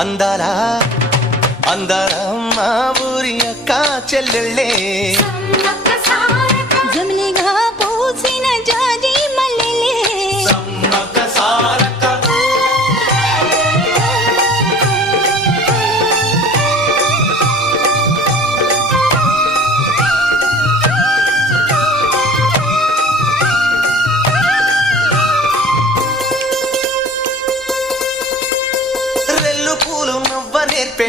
అందాలా అందాల మా ఊరి అక్క చెల్లెళ్ళే జమిలిగా పూసిన జాజి మల్లెలే రెల్లు పూలు నవ్వ నేర్పే